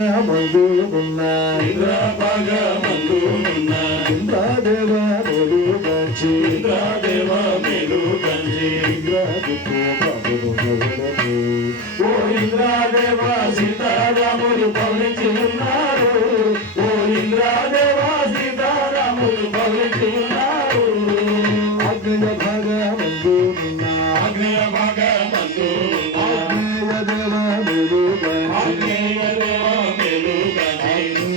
మందులున్న ఇంద్రదేవ వెలుగంచి ఓ ఇంద్రదేవ సీతారాములు పవలించి ఉన్నారు. ఓ ఇంద్రదేవ సీతారాములు పవలించి ఉన్నారు. ఆగ్నేయ భాగ మందులున్న ఆగ్నేయ భాగ మందులున్న ఆగ్నేయ దేవ వెలుగంచి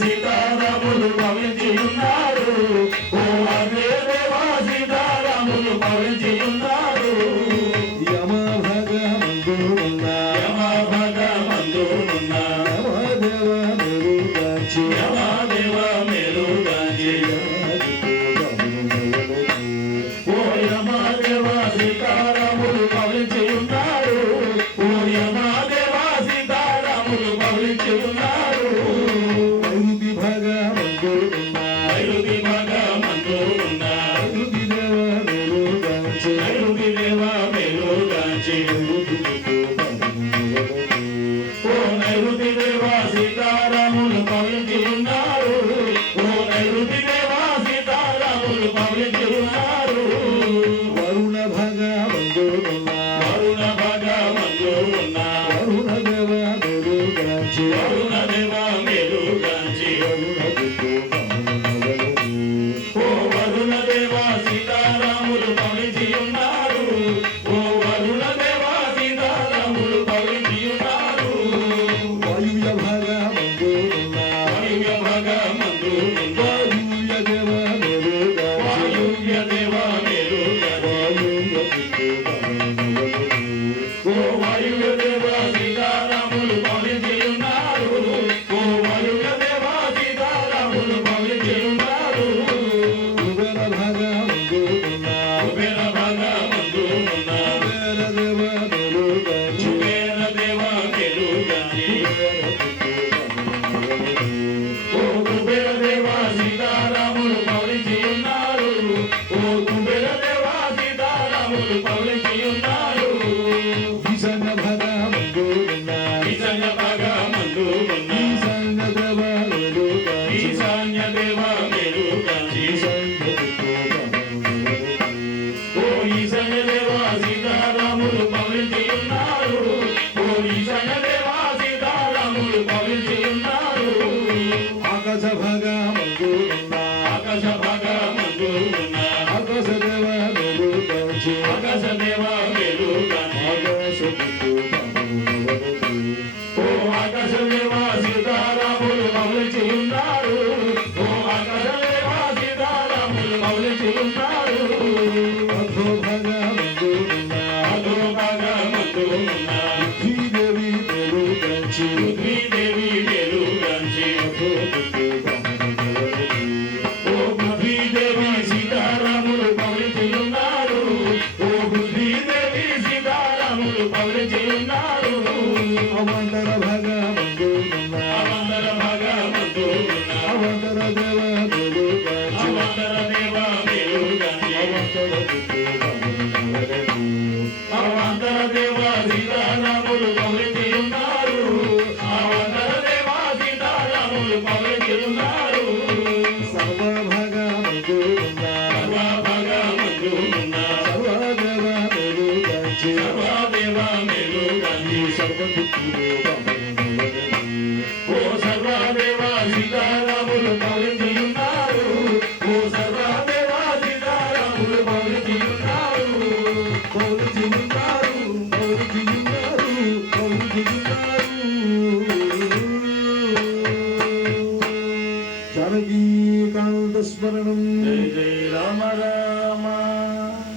సీతారాములు పవలించి ఉన్నారు. ఓ ఆగ్నేయ దేవ సీతారాములు పవలించి ఉన్నారు. యమ భగ మందులున్న యమ భగ మందులున్న యమదేవ మెరుగాంచి యమదేవ మెరుగాంచి ఓ యమదేవ సీతారాములు పవలించి ఉన్నారు. ఓ యమదేవ సీతారాములు పవలించి ఉన్నారు. సీతారాములు పవలించి ఉన్నారు. ఓ నైరుతి దేవ సీతారాములు పవలించి ఉన్నారు. వరుణ భగ మందులున్న వరుణ భగ మందులున్న వరుణ దేవ మెరుగాంచి వరుణ దేవ మెరుగాంచి ఓ వరుణ దేవ సీతారాములు పవలించి ఉన్నారు. ఓ వరుణ దేవ సీతారాములు పవలించి ఉన్నారు. వాయువ్య భాగ మందులున్న వాయువ్య భాగ మందులున్న వాయువ్య దేవ మెరుగాంచి వాయువ్య దేవ మెరుగాంచి ఓ వాయువ్య దేవ సీతారాములు పవలించి ఉన్నారు. ఓ వాయువ్య దేవ సీతారాములు పవలించి ఉన్నారు. కుబేర భాగ మందులున్న కుబేర భాగ మందులున్న కుబేర దేవ మెరుగాంచి కుబేర దేవ మెరుగాంచి ఓ కుబేర దేవ సీతారాములు పవలించి ఉన్నారు. ఓ కుబేర దేవ సీతారాములు పవలించి ఉన్నారు. ఈశాన్య భాగ మందులున్న ఈశాన్య భాగ మందులున్న ఈశాన్య దేవ మెరుగాంచి ఈశాన్య దేవ మెరుగాంచి ఓ ఈశాన్య దేవ సీతారాములు పవలించి ఉన్నారు. ఓ ఈశాన్య దేవ సీతారాములు పవలించి ఉన్నారు. ఆకాశ భాగ మందులున్న ఆకాశ భాగ మందులున్న ఆకాశ దేవ మెరుగాంచి ఆకాశ దేవ మెరుగాంచి ఓ ఆకాశ దేవ సీతారాములు పవలించి ఉన్నారు. ఓ ఆకాశ దేవ సీతారాములు పవలించి ఉన్నారు. అధో భాగ మందులున్న అధో భాగ మందులున్న పృథ్వీదేవి మెరుగాంచి పృథ్వీదేవి మెరుగాంచి ఓ పృథ్వీదేవి సీతారాములు పవలించి ఉన్నారు. ఓ పృథ్వీదేవి సీతారాములు పవలించి ఉన్నారు. అవంతర భాగ మందులున్న అవంతర భాగ మందులున్న అవంతర దేవ మెరుగాంచి అవంతర దేవ మెరుగాంచి అవంతర దేవ సీతారాములు పవలించి ఉన్నారు. అవంతర దేవ సీతారాములు పవలించి ఉన్నారు. సర్వ భాగ మందులున్న సర్వ భాగ మందులున్న సర్వదేవ మెరుగాంచి సర్వదేవ మెరుగాంచి ఓ సర్వదేవ సీతారాములు పవలించి ఉన్నారు. ఓ సర్వదేవ సీతారాములు పవలించి ఉన్నారు. పవలించి ఉన్నారు. పవలించి ఉన్నారు. పవలించి ఉన్నారు. జానకీకాంత స్మరణం. జయ జయ